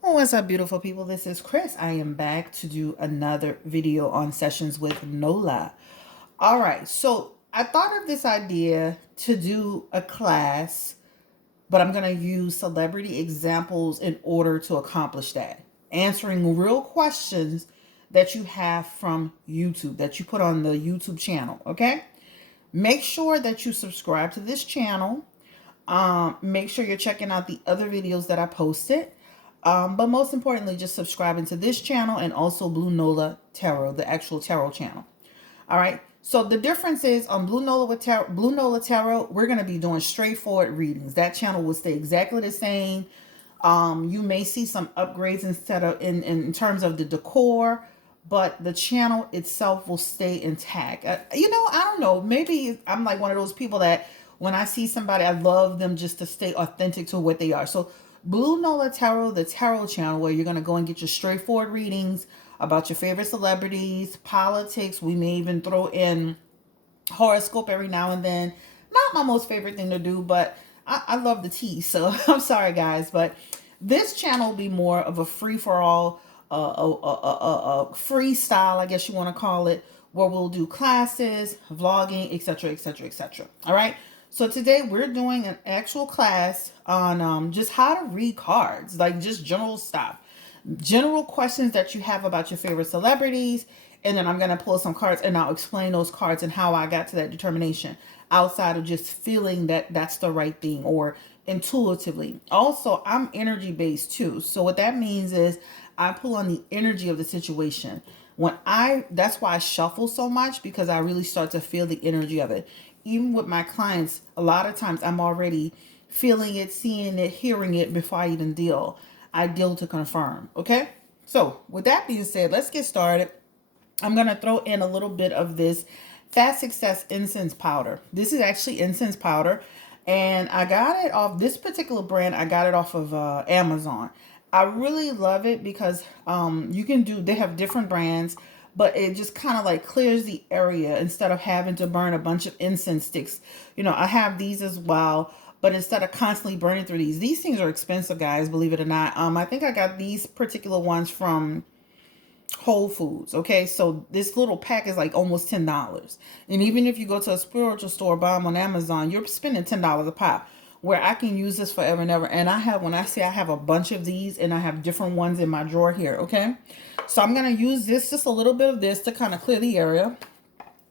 What's up, beautiful people? This is Chris. I am back to do another video on sessions with Nola. All right, so I thought of this idea to do a class, but I'm going to use celebrity examples in order to accomplish that. Answering real questions that you have from YouTube, that you put on the YouTube channel, okay? Make sure that you subscribe to this channel. Make sure you're checking out the other videos that I posted. But most importantly, just subscribing to this channel and also Blue Nola Tarot, the actual tarot channel. All right. So the difference is on Blue Nola Tarot, we're going to be doing straightforward readings. That channel will stay exactly the same. You may see some upgrades instead of in terms of the decor, but the channel itself will stay intact. I don't know. Maybe I'm like one of those people that when I see somebody, I love them just to stay authentic to what they are. So Blue Nola Tarot, the tarot channel, where you're going to go and get your straightforward readings about your favorite celebrities, politics. We may even throw in horoscope every now and then. Not my most favorite thing to do, but I love the tea. So I'm sorry, guys. But this channel will be more of a free-for-all, freestyle, I guess you want to call it, where we'll do classes, vlogging, etc., etc., etc. All right. So today we're doing an actual class on just how to read cards, like just general stuff, general questions that you have about your favorite celebrities. And then I'm going to pull some cards and I'll explain those cards and how I got to that determination outside of just feeling that that's the right thing or intuitively. Also, I'm energy based too. So what that means is I pull on the energy of the situation. That's why I shuffle so much, because I really start to feel the energy of it. Even with my clients, a lot of times I'm already feeling it, seeing it, hearing it before I even deal. I deal to confirm. Okay. So with that being said, let's get started. I'm going to throw in a little bit of this Fast Success incense powder. This is actually incense powder. And I got it off this particular brand. I got it off of Amazon. I really love it because they have different brands, but it just kind of like clears the area instead of having to burn a bunch of incense sticks. I have these as well, but instead of constantly burning through these things are expensive, guys, believe it or not. I think I got these particular ones from Whole Foods. Okay, so this little pack is like almost $10, and even if you go to a spiritual store, buy them on Amazon, you're spending $10 a pop. Where I can use this forever and ever. And when I say I have a bunch of these, and I have different ones in my drawer here. Okay, so I'm gonna use this, just a little bit of this, to kind of clear the area.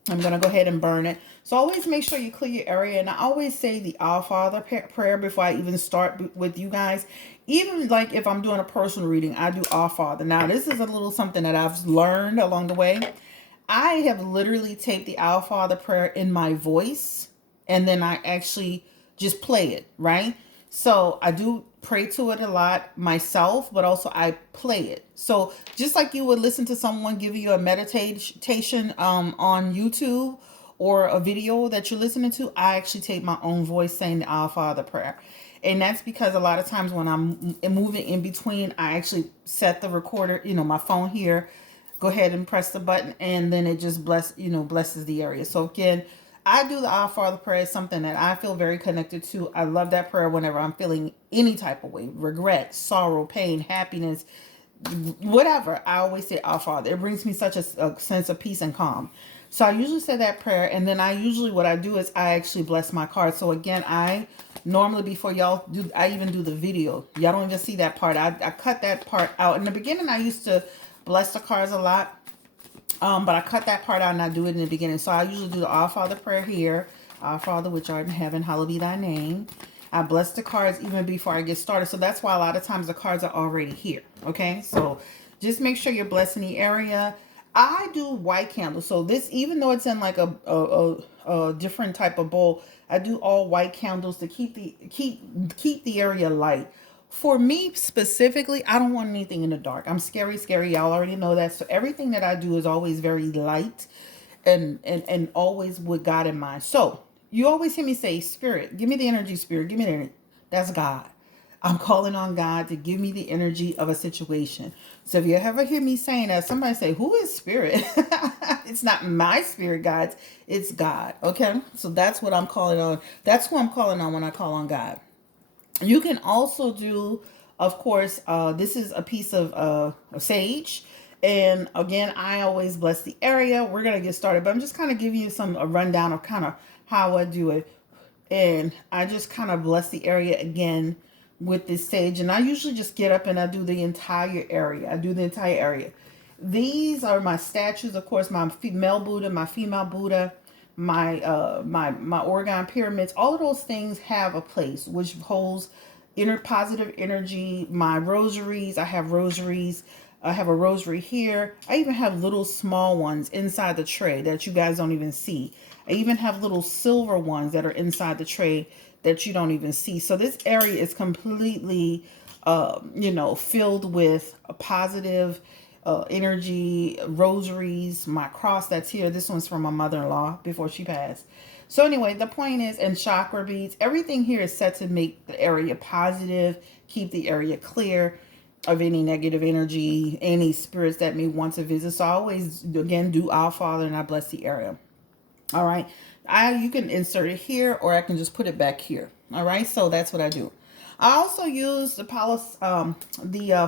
I'm going to go ahead and burn it. So always make sure you clear your area. And I always say the Our Father prayer before I even start with you guys. Even like if I'm doing a personal reading, I do Our Father. Now, this is a little something that I've learned along the way. I have literally taped the Our Father prayer in my voice, and then I actually just play it, right? So I do pray to it a lot myself, but also I play it. So just like you would listen to someone give you a meditation on YouTube or a video that you're listening to, I actually take my own voice saying the Our Father prayer. And that's because a lot of times when I'm moving in between, I actually set the recorder, my phone here, go ahead and press the button, and then it just blesses the area. So again, I do the Our Father prayer. It's something that I feel very connected to. I love that prayer whenever I'm feeling any type of way, regret, sorrow, pain, happiness, whatever. I always say Our Father. It brings me such a sense of peace and calm. So I usually say that prayer, and then what I do is I actually bless my cards. So again, I normally, before y'all do, I even do the video. Y'all don't even see that part. I cut that part out. In the beginning, I used to bless the cards a lot. But I cut that part out and I do it in the beginning. So I usually do the Our Father prayer here. Our Father, which art in heaven, hallowed be thy name. I bless the cards even before I get started. So that's why a lot of times the cards are already here. Okay, so just make sure you're blessing the area. I do white candles. So this, even though it's in like a different type of bowl, I do all white candles to keep the area light. For me specifically, I don't want anything in the dark. I'm scary. Y'all already know that. So everything that I do is always very light and always with God in mind. So you always hear me say, Spirit, give me the energy, Spirit, give me the energy. That's God. I'm calling on God to give me the energy of a situation. So if you ever hear me saying that, somebody say, who is Spirit? It's not my spirit guides, it's God. Okay? So that's what I'm calling on. That's who I'm calling on when I call on God. You can also do Of course, this is a piece of sage. And again, I always bless the area. We're going to get started, but I'm just kind of giving you a rundown of kind of how I do it. And I just kind of bless the area again with this sage. And I usually just get up and I do the entire area. I do the entire area. These are my statues, of course, my male Buddha, my female Buddha, my orgone pyramids. All of those things have a place which holds inner positive energy. My rosaries, I have rosaries. I have a rosary here. I even have little small ones inside the tray that you guys don't even see. I even have little silver ones that are inside the tray that you don't even see. So this area is completely, filled with a positive energy, rosaries, my cross that's here. This one's from my mother-in-law before she passed. So anyway, the point is, and chakra beads, everything here is set to make the area positive, keep the area clear of any negative energy, any spirits that may want to visit. So I always, again, do Our Father and I bless the area. All right. You can insert it here or I can just put it back here. All right. So that's what I do. I also use the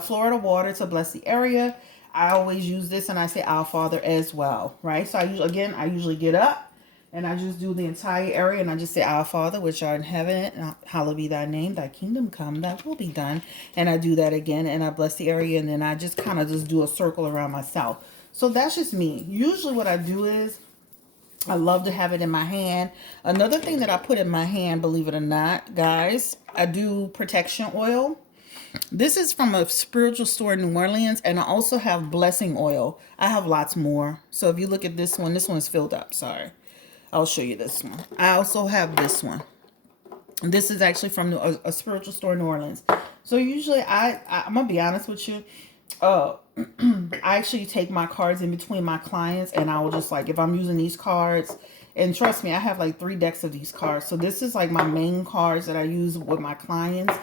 Florida water to bless the area. I always use this and I say Our Father as well. Right. So I usually get up and I just do the entire area and I just say Our Father, which art in heaven, hallowed be thy name, thy kingdom come, thy will be done. And I do that again and I bless the area and then I just kind of just do a circle around myself. So that's just me. Usually what I do is I love to have it in my hand. Another thing that I put in my hand, believe it or not, guys, I do protection oil. This is from a spiritual store in New Orleans, and I also have blessing oil. I have lots more. So if you look at this one's filled up. Sorry. I'll show you this one. I also have this one. This is actually from a spiritual store in New Orleans. So usually I'm going to be honest with you. I actually take my cards in between my clients and I will just if I'm using these cards, and trust me, I have 3 decks of these cards. So this is my main cards that I use with my clients.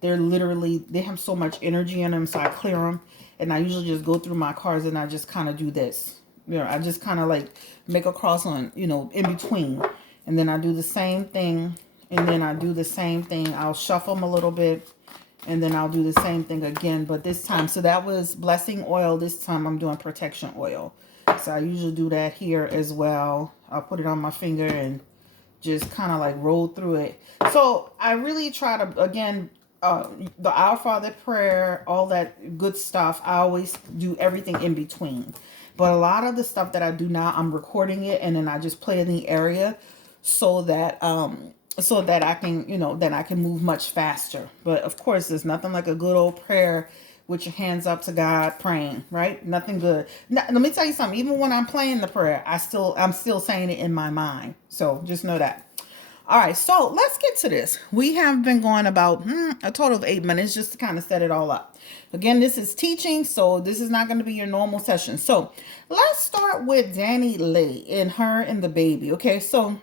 They have so much energy in them. So I clear them and I usually just go through my cards and I just kind of do this. I just kind of make a cross on, in between. And then I do the same thing. And then I do the same thing. I'll shuffle them a little bit. And then I'll do the same thing again. But this time, so that was blessing oil. This time I'm doing protection oil. So I usually do that here as well. I'll put it on my finger and just kind of roll through it. So I really try to, again, the Our Father prayer, all that good stuff. I always do everything in between. But a lot of the stuff that I do now, I'm recording it and then I just play in the area so that I can, then I can move much faster. But of course, there's nothing like a good old prayer with your hands up to God praying, right? Nothing good. Now, let me tell you something. Even when I'm playing the prayer, I'm still saying it in my mind. So just know that. All right, so let's get to this. We have been going about a total of 8 minutes just to kind of set it all up. Again, this is teaching, so this is not going to be your normal session. So let's start with Danny Lee and her and the baby. Okay, so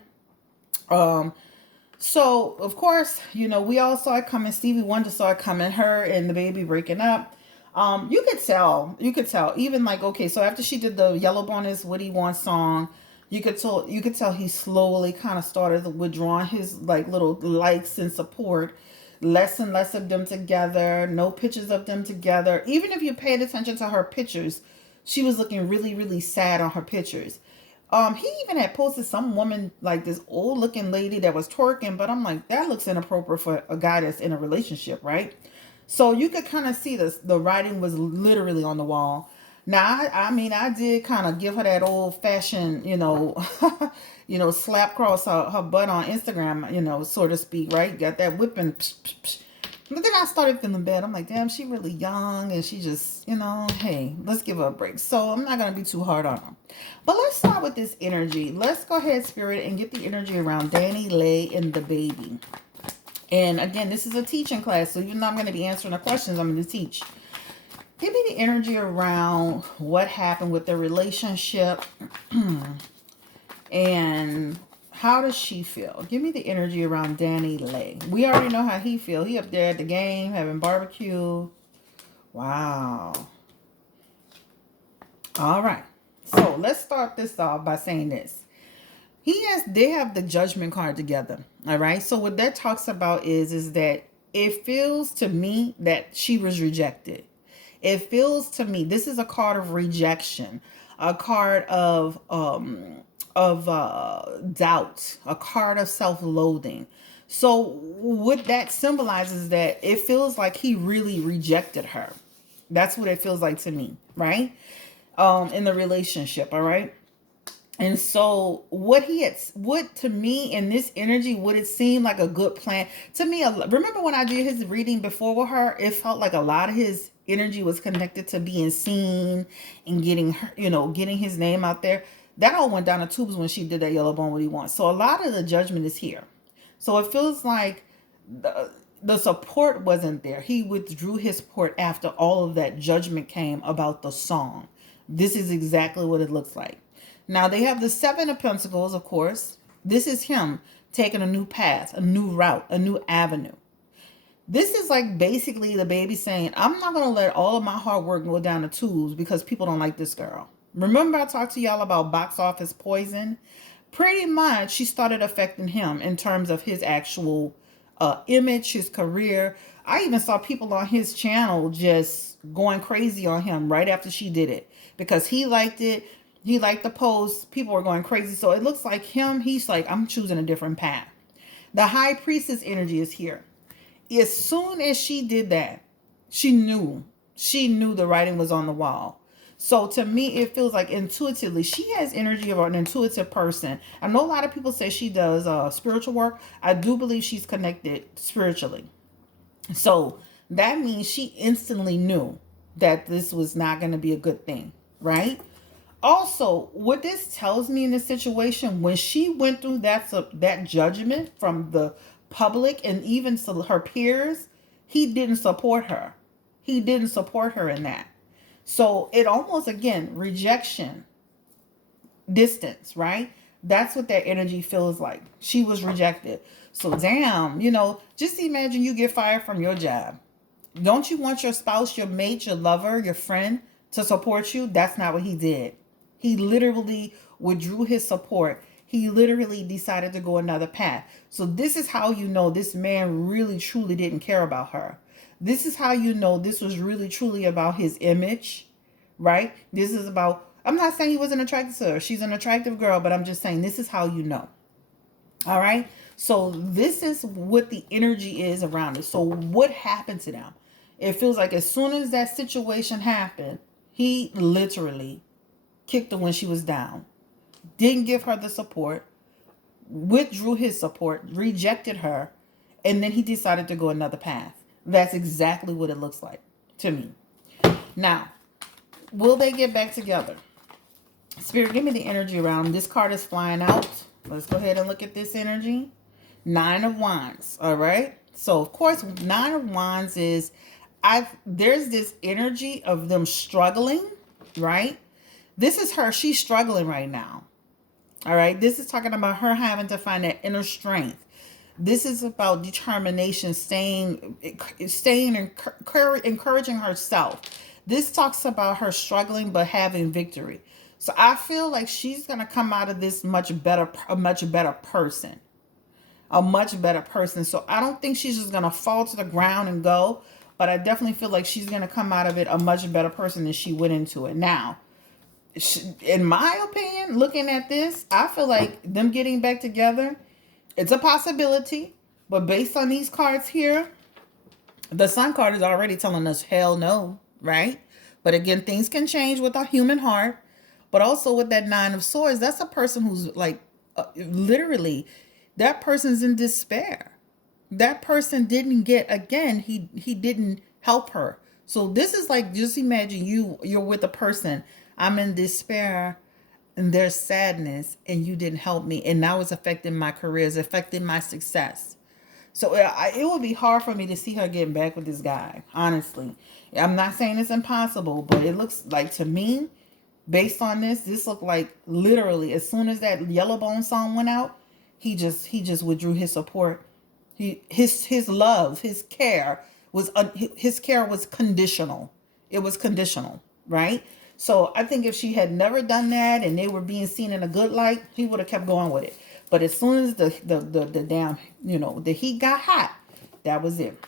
of course, we all saw it coming. Stevie Wonder saw it coming. Her and the baby breaking up. You could tell. Even okay, so after she did the Yellow Bonnet What He Wants song, you could tell he slowly kind of started withdrawing his little likes and support. Less and less of them together. No pictures of them together. Even if you paid attention to her pictures, she was looking really, really sad on her pictures. He even had posted some woman, this old looking lady that was twerking, but I'm like, that looks inappropriate for a guy that's in a relationship, right? So you could kind of see the writing was literally on the wall. Now, I did kind of give her that old fashioned, slap across her butt on Instagram, so to speak, right? Got that whipping. Psh, psh, psh. But then I started feeling bad. I'm like, damn, she really young and she just, hey, let's give her a break. So I'm not going to be too hard on her. But let's start with this energy. Let's go ahead, Spirit, and get the energy around Danny, Lay, and the baby. And again, this is a teaching class. So even though I'm going to be answering the questions, I'm going to teach. Give me the energy around what happened with the relationship and how does she feel? Give me the energy around Danny Lay. We already know how he feels. He up there at the game having barbecue. Wow. All right. So let's start this off by saying this. They have the judgment card together. All right. So what that talks about is that it feels to me that she was rejected. It feels to me this is a card of rejection, a card of doubt, a card of self-loathing. So what that symbolizes that it feels like he really rejected her. That's what it feels like to me, right? In the relationship, all right? And so what to me in this energy, would it seem like a good plan to me? Remember when I did his reading before with her, it felt like a lot of his energy was connected to being seen and getting her, getting his name out there. That all went down the tubes when she did that yellow bone what he wants. So a lot of the judgment is here. So it feels like the support wasn't there. He withdrew his support after all of that judgment came about the song. This is exactly what it looks like. Now they have the Seven of Pentacles, of course. This is him taking a new path, a new route, a new avenue. This is like basically the baby saying, I'm not going to let all of my hard work go down the tubes because people don't like this girl. Remember I talked to y'all about box office poison? Pretty much she started affecting him in terms of his actual image, his career. I even saw people on his channel just going crazy on him right after she did it because he liked it. He liked the post. People were going crazy. So it looks like him. He's like, I'm choosing a different path. The high priestess energy is here. As soon as she did that, she knew. She knew the writing was on the wall. So to me, it feels like intuitively, she has energy of an intuitive person. I know a lot of people say she does spiritual work. I do believe she's connected spiritually. So that means she instantly knew that this was not going to be a good thing, right? Also, what this tells me in this situation, when she went through that judgment from the public and even her peers, he didn't support her. He didn't support her in that. So it almost, again, rejection, distance, right? That's what that energy feels like. She was rejected. So damn, just imagine you get fired from your job. Don't you want your spouse, your mate, your lover, your friend to support you? That's not what he did. He literally withdrew his support. He literally decided to go another path. So this is how you know this man really truly didn't care about her. This is how you know this was really truly about his image, right? This is about, I'm not saying he wasn't attracted to her. She's an attractive girl, but I'm just saying this is how you know. All right? So this is what the energy is around it. So what happened to them? It feels like as soon as that situation happened, he literally kicked her when she was down, didn't give her the support, withdrew his support, rejected her, and then he decided to go another path. That's exactly what it looks like to me. Now, will they get back together? Spirit, give me the energy around them. This card is flying out. Let's go ahead and look at this energy. Nine of Wands. All right. So, of course, Nine of Wands is, there's this energy of them struggling, right? This is her. She's struggling right now. All right. This is talking about her having to find that inner strength. This is about determination, encouraging herself. This talks about her struggling but having victory. So I feel like she's gonna come out of this a much better person, a much better person. So I don't think she's just gonna fall to the ground and go, but I definitely feel like she's gonna come out of it a much better person than she went into it. Now, in my opinion, looking at this, I feel like them getting back together, it's a possibility, but based on these cards here, the Sun card is already telling us hell no, right? But again, things can change with a human heart. But also with that Nine of Swords, that's a person who's like, literally, that person's in despair. That person didn't get, again, he didn't help her. So this is like, just imagine you're with a person, I'm in despair, and there's sadness, and you didn't help me, and now it's affecting my career, it's affecting my success. So it would be hard for me to see her getting back with this guy, honestly. I'm not saying it's impossible, but it looks like, to me, based on this looked like literally as soon as that Yellow Bone song went out, he just withdrew his support. His love, his care was conditional. It was conditional, right? So I think if she had never done that and they were being seen in a good light, he would have kept going with it. But as soon as the damn, the heat got hot, that was it.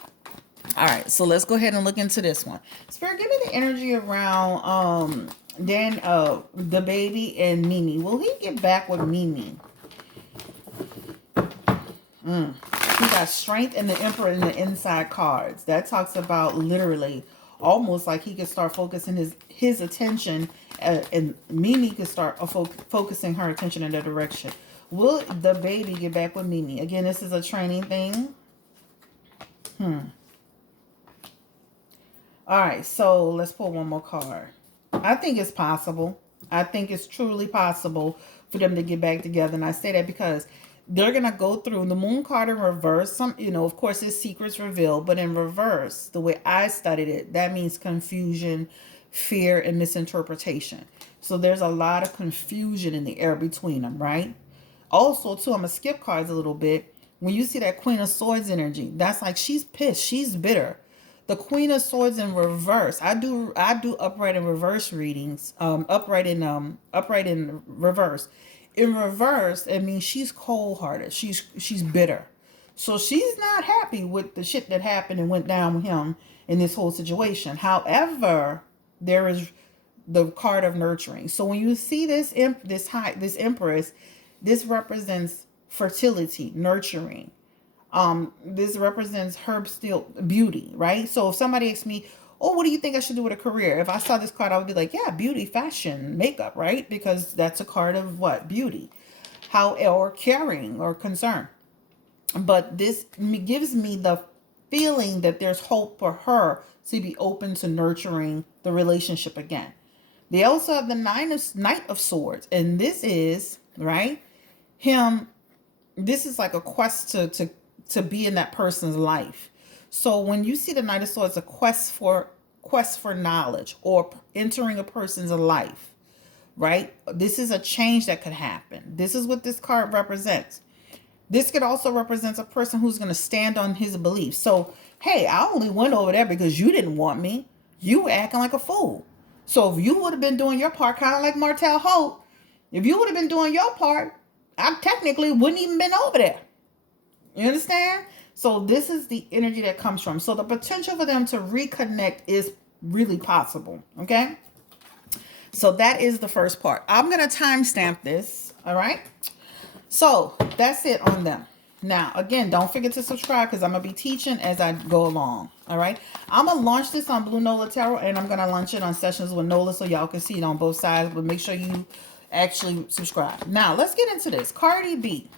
All right, so let's go ahead and look into this one. Spirit, give me the energy around then the baby and Mimi. Will he get back with Mimi? He got strength and the emperor in the inside cards. That talks about literally almost like he could start focusing his attention and Mimi could start focusing her attention in that direction. Will the baby get back with Mimi? Again, this is a training thing. All right, so let's pull one more card. I think it's possible. I think it's truly possible for them to get back together. And I say that because they're going to go through the moon card in reverse. Some, of course, his secrets revealed, but in reverse, the way I studied it, that means confusion, fear, and misinterpretation. So there's a lot of confusion in the air between them, right? Also, too, I'm going to skip cards a little bit. When you see that Queen of Swords energy, that's like she's pissed. She's bitter. The Queen of Swords in reverse. I do upright and reverse readings. Upright in reverse. In reverse, it means she's cold-hearted. She's bitter. So she's not happy with the shit that happened and went down with him in this whole situation. However, there is the card of nurturing. So when you see this Empress, this represents fertility, nurturing. This represents her still beauty, right? So if somebody asks me, oh, what do you think I should do with a career? If I saw this card, I would be like, yeah, beauty, fashion, makeup, right? Because that's a card of what? Beauty. Or caring or concern. But this gives me the feeling that there's hope for her to be open to nurturing the relationship again. They also have the Knight of Swords. And this is, right, him. This is like a quest to be in that person's life. So when you see the Knight of Swords, a quest for knowledge or entering a person's life, right? This is a change that could happen. This is what this card represents. This could also represent a person who's going to stand on his beliefs. So, hey, I only went over there because you didn't want me. You were acting like a fool. So if you would have been doing your part, kind of like Martel Holt, if you would have been doing your part, I technically wouldn't even been over there. You understand? So this is the energy that comes from. So the potential for them to reconnect is really possible. Okay. So that is the first part. I'm going to timestamp this. All right. So that's it on them. Now, again, don't forget to subscribe because I'm going to be teaching as I go along. All right. I'm going to launch this on Blue Nola Tarot and I'm going to launch it on Sessions with Nola so y'all can see it on both sides. But make sure you actually subscribe. Now, let's get into this. Cardi B.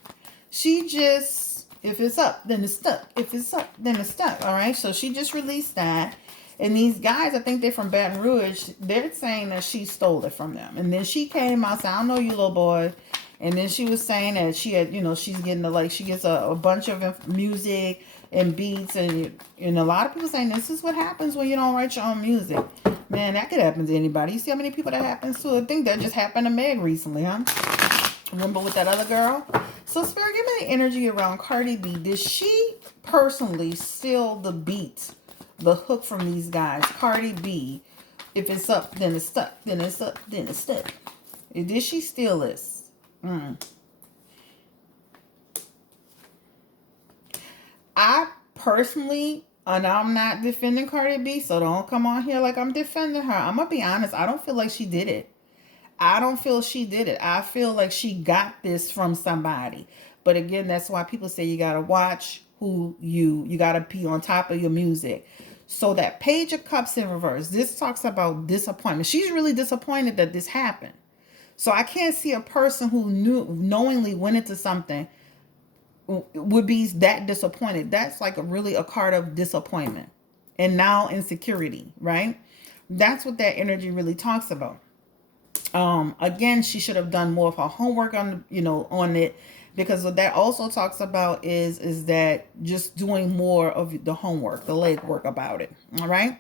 She just, if it's up, then it's stuck. If it's up, then it's stuck. All right. So she just released that. And these guys, I think they're from Baton Rouge, they're saying that she stole it from them. And then she came out, said, I don't know you, little boy. And then she was saying that she had, she's getting she gets a bunch of music and beats. And a lot of people saying this is what happens when you don't write your own music. Man, that could happen to anybody. You see how many people that happens to? I think that just happened to Meg recently, huh? Remember with that other girl? So, Spirit, give me the energy around Cardi B. Did she personally steal the beat, the hook from these guys? Cardi B, if it's up, then it's stuck. Then it's up, then it's stuck. Did she steal this? I personally, and I'm not defending Cardi B, so don't come on here like I'm defending her. I'm going to be honest. I don't feel like she did it. I don't feel she did it. I feel like she got this from somebody. But again, that's why people say you got to watch who you got to be on top of your music. So that Page of Cups in reverse, this talks about disappointment. She's really disappointed that this happened. So I can't see a person who knowingly went into something would be that disappointed. That's like a card of disappointment and now insecurity, right? That's what that energy really talks about. Again, she should have done more of her homework on it, because what that also talks about is that just doing more of the homework, the legwork about it. All right.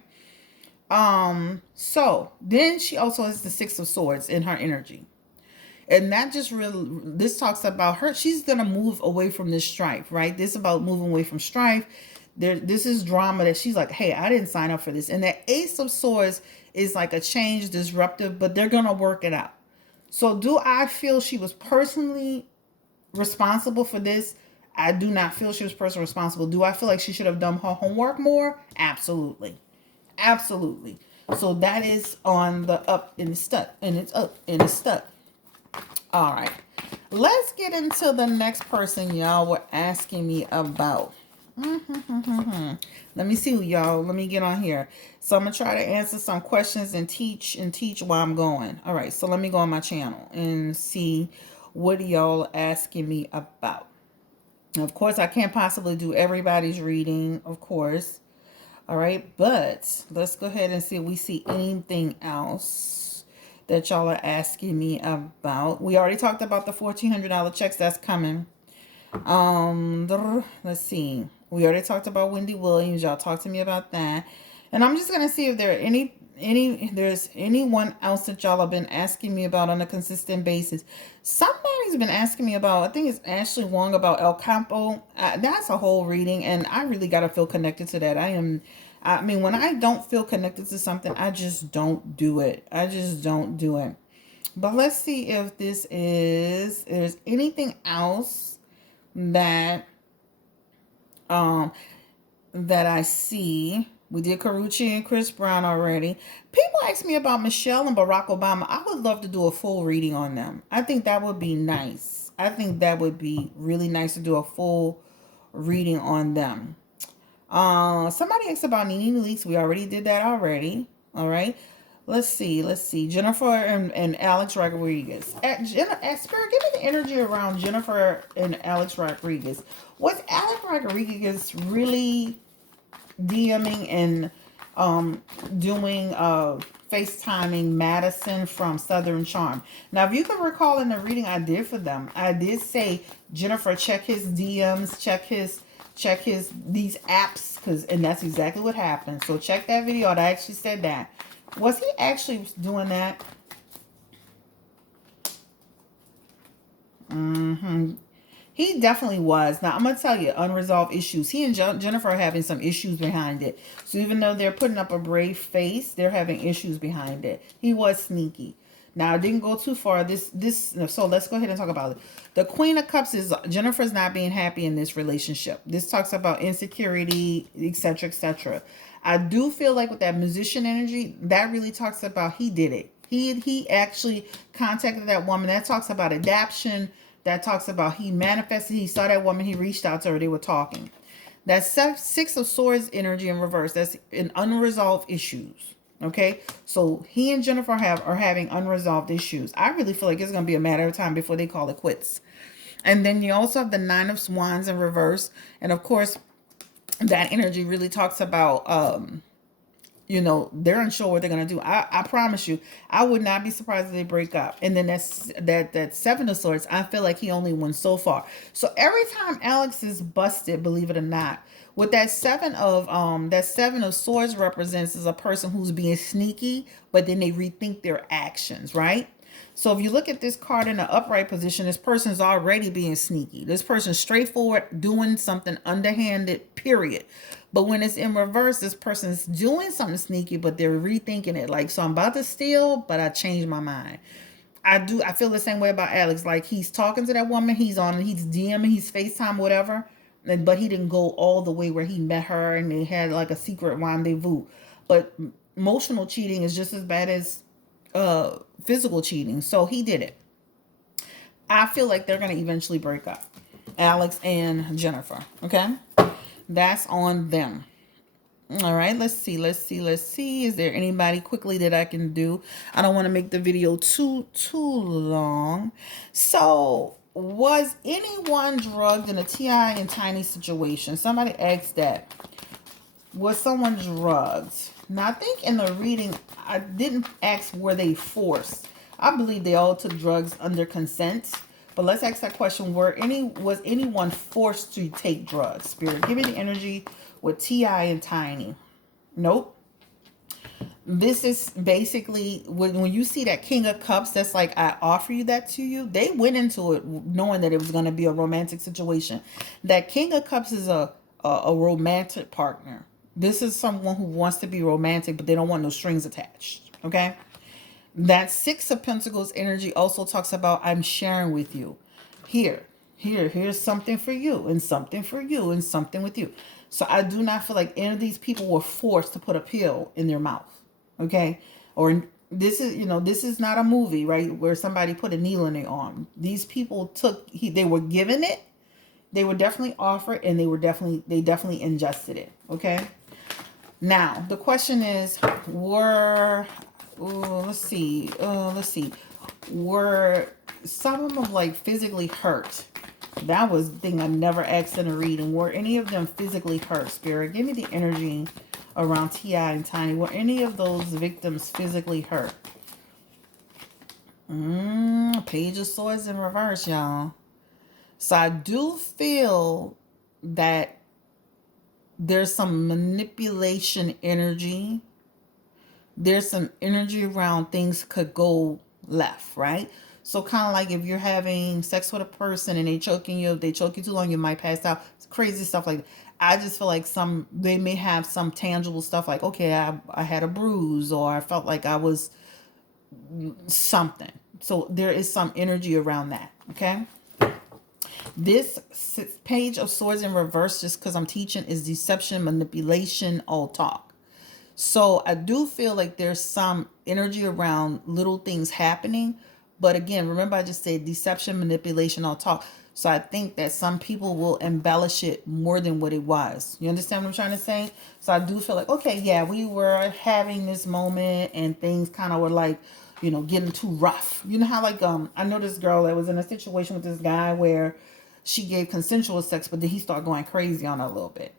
So then she also has the Six of Swords in her energy. And that just this talks about her. She's going to move away from this strife, right? This is about moving away from strife. This is drama that she's like, hey, I didn't sign up for this. And that Ace of Swords is like a change, disruptive, but they're going to work it out. So do I feel she was personally responsible for this? I do not feel she was personally responsible. Do I feel like she should have done her homework more? Absolutely. Absolutely. So that is on the up and it's stuck. And it's up and it's stuck. All right. Let's get into the next person y'all were asking me about. Let me see, y'all. Let me get on here. So I'm gonna try to answer some questions and teach while I'm going. All right. So let me go on my channel and see what y'all asking me about. Of course, I can't possibly do everybody's reading, of course. All right, but let's go ahead and see if we see anything else that y'all are asking me about. We already talked about the $1,400 checks that's coming. Let's see. We already talked about Wendy Williams. Y'all talked to me about that. And I'm just gonna see if there are there's anyone else that y'all have been asking me about on a consistent basis. Somebody's been asking me about, I think it's Ashley Wong, about El Campo. That's a whole reading, and I really gotta feel connected to that. I mean, when I don't feel connected to something, I just don't do it. I just don't do it. But let's see if there's anything else that that I see. We did Karuchi and Chris Brown already. People ask me about Michelle and Barack Obama. I would love to do a full reading on them. I think that would be nice. I think that would be really nice to do a full reading on them. Somebody asked about Nene Leakes. We already did that already. All right. Let's see. Jennifer and Alex Rodriguez. Spirit, give me the energy around Jennifer and Alex Rodriguez. Was Alex Rodriguez really DMing and doing FaceTiming Madison from Southern Charm? Now, if you can recall in the reading I did for them, I did say, Jennifer, check his DMs, check his these apps, and that's exactly what happened. So check that video out. I actually said that. Was he actually doing that? He definitely was. Now, I'm going to tell you, unresolved issues. He and Jennifer are having some issues behind it. So even though they're putting up a brave face, they're having issues behind it. He was sneaky. Now, I didn't go too far. So let's go ahead and talk about it. The Queen of Cups is Jennifer's not being happy in this relationship. This talks about insecurity, etc., etc. I do feel like with that musician energy, that really talks about he did it. He actually contacted that woman. That talks about adaptation. That talks about he manifested. He saw that woman. He reached out to her. They were talking. That's Six of Swords energy in reverse. That's in unresolved issues. Okay, so he and Jennifer are having unresolved issues. I really feel like it's going to be a matter of time before they call it quits. And then you also have the Nine of Wands in reverse. And of course, that energy really talks about they're unsure what they're gonna do. I promise you, I would not be surprised if they break up. And then that Seven of Swords, I feel like he only won so far. So every time Alex is busted, believe it or not, what that Seven of Swords represents is a person who's being sneaky, but then they rethink their actions, right? So if you look at this card in the upright position, this person's already being sneaky. This person's straightforward, doing something underhanded, period. But when it's in reverse, this person's doing something sneaky, but they're rethinking it. Like, so I'm about to steal, but I changed my mind. I feel the same way about Alex. Like, he's talking to that woman, he's DMing, he's FaceTime, whatever. But he didn't go all the way where he met her and they had like a secret rendezvous. But emotional cheating is just as bad as physical cheating. So he did it. I feel like they're going to eventually break up. Alex and Jennifer. Okay? That's on them. All right, let's see. Is there anybody quickly that I can do? I don't want to make the video too long. So, was anyone drugged in a T.I. and Tiny situation? Somebody asked that. Was someone drugged? Now, I think in the reading, I didn't ask were they forced. I believe they all took drugs under consent. But let's ask that question. Was anyone forced to take drugs? Spirit, give me the energy with T.I. and Tiny. Nope. This is basically, when you see that King of Cups, that's like, I offer you that to you. They went into it knowing that it was going to be a romantic situation. That King of Cups is a romantic partner. This is someone who wants to be romantic, but they don't want no strings attached. Okay? That Six of Pentacles energy also talks about I'm sharing with you. Here, Here's something for you, and something for you, and something with you. So I do not feel like any of these people were forced to put a pill in their mouth. Okay? Or this is, this is not a movie, right? Where somebody put a needle in their arm. These people they were given it, they were definitely offered, and they definitely ingested it. Okay? Now, the question is, let's see. Were some of them like physically hurt? That was the thing I never asked in a reading. Were any of them physically hurt, Spirit? Give me the energy around T.I. and Tiny. Were any of those victims physically hurt? Page of Swords in reverse, y'all. So I do feel that there's some manipulation energy. There's some energy around things could go left, right? So kind of like if you're having sex with a person and they choking you, if they choke you too long, you might pass out. It's crazy stuff like that. I just feel like they may have some tangible stuff like, okay, I had a bruise, or I felt like I was something. So there is some energy around that, okay? This page of Swords in reverse, just because I'm teaching, is deception, manipulation, all talk. So I do feel like there's some energy around little things happening. But again, remember I just said deception, manipulation, all talk. So I think that some people will embellish it more than what it was. You understand what I'm trying to say? So I do feel like, okay, yeah, we were having this moment and things kind of were like, getting too rough. You know how like, I know this girl that was in a situation with this guy where she gave consensual sex, but then he started going crazy on her a little bit,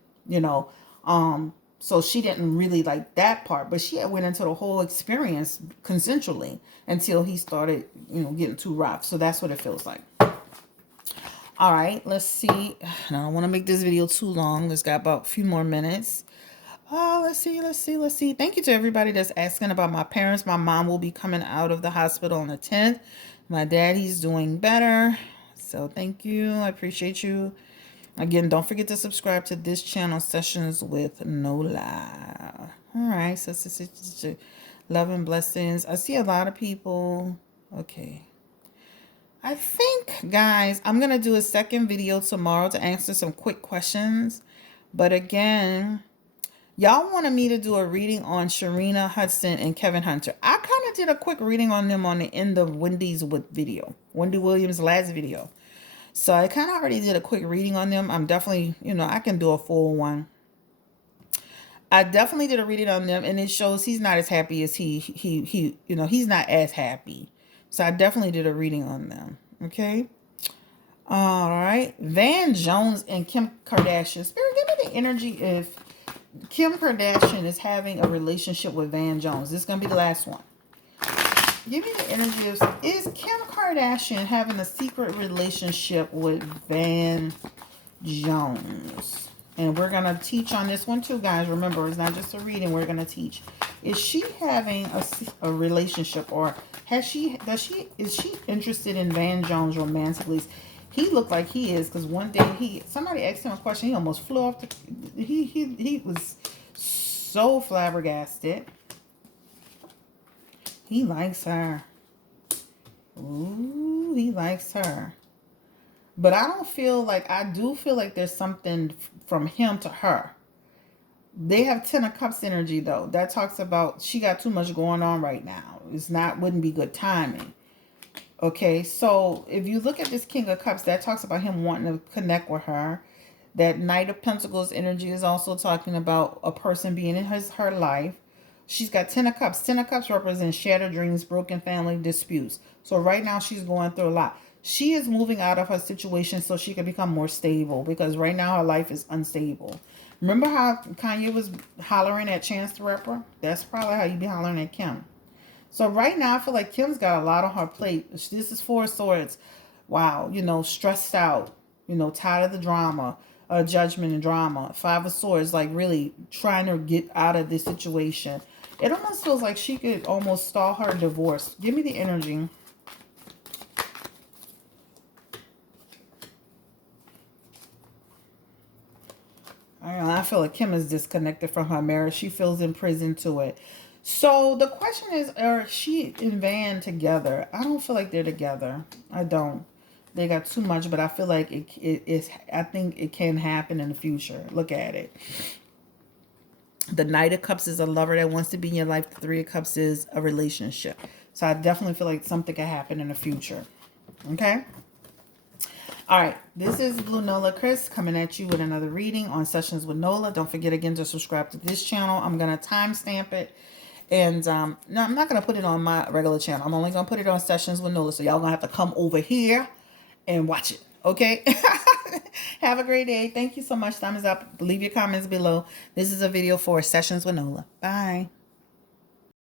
so she didn't really like that part, but she had went into the whole experience consensually until he started, getting too rough. So that's what it feels like. All right, let's see. I don't want to make this video too long. It's got about a few more minutes. Oh, let's see. Thank you to everybody that's asking about my parents. My mom will be coming out of the hospital on the 10th. My daddy's doing better. So thank you. I appreciate you. Again, don't forget to subscribe to this channel, Sessions with Nola. All right. So, love and blessings. I see a lot of people. Okay. I think, guys, I'm going to do a second video tomorrow to answer some quick questions. But again, y'all wanted me to do a reading on Sharina Hudson and Kevin Hunter. I kind of did a quick reading on them on the end of Wendy Williams' last video. So I kind of already did a quick reading on them. I'm definitely, I can do a full one. I definitely did a reading on them, and it shows he's not as happy as he's not as happy. So I definitely did a reading on them. Okay. All right. Van Jones and Kim Kardashian. Spirit, give me the energy if Kim Kardashian is having a relationship with Van Jones. This is going to be the last one. Give me the energy of, is Kim Kardashian having a secret relationship with Van Jones? And we're going to teach on this one too, guys. Remember, it's not just a reading. We're going to teach. Is she having a relationship, or is she interested in Van Jones romantically? He looked like he is, because one day somebody asked him a question. He almost flew off he was so flabbergasted. He likes her. Ooh, he likes her. But I do feel like there's something from him to her. They have 10 of Cups energy, though. That talks about she got too much going on right now. Wouldn't be good timing. Okay, so if you look at this King of Cups, that talks about him wanting to connect with her. That Knight of Pentacles energy is also talking about a person being in her life. She's got 10 of Cups. 10 of Cups represents shattered dreams, broken family disputes. So right now she's going through a lot. She is moving out of her situation so she can become more stable, because right now her life is unstable. Remember how Kanye was hollering at Chance the Rapper? That's probably how you be hollering at Kim. So right now I feel like Kim's got a lot on her plate. This is Four of Swords. Wow, stressed out, tired of the drama. Judgment and drama. Five of Swords, like really trying to get out of this situation. It almost feels like she could almost stall her divorce. Give me the energy. I feel like Kim is disconnected from her marriage. She feels imprisoned to it. So the question is, are she and Van together? I don't feel like they're together. I don't. they got too much, but I feel like I think it can happen in the future. Look at it. The Knight of Cups is a lover that wants to be in your life. The Three of Cups is a relationship. So I definitely feel like something can happen in the future. Okay? All right. This is Blue Nola Chris coming at you with another reading on Sessions with Nola. Don't forget again to subscribe to this channel. I'm going to timestamp it. And no, I'm not going to put it on my regular channel. I'm only going to put it on Sessions with Nola. So y'all going to have to come over here and watch it. Okay? Have a great day. Thank you so much. Thumbs up. Leave your comments below. This is a video for Sessions with Nola. Bye.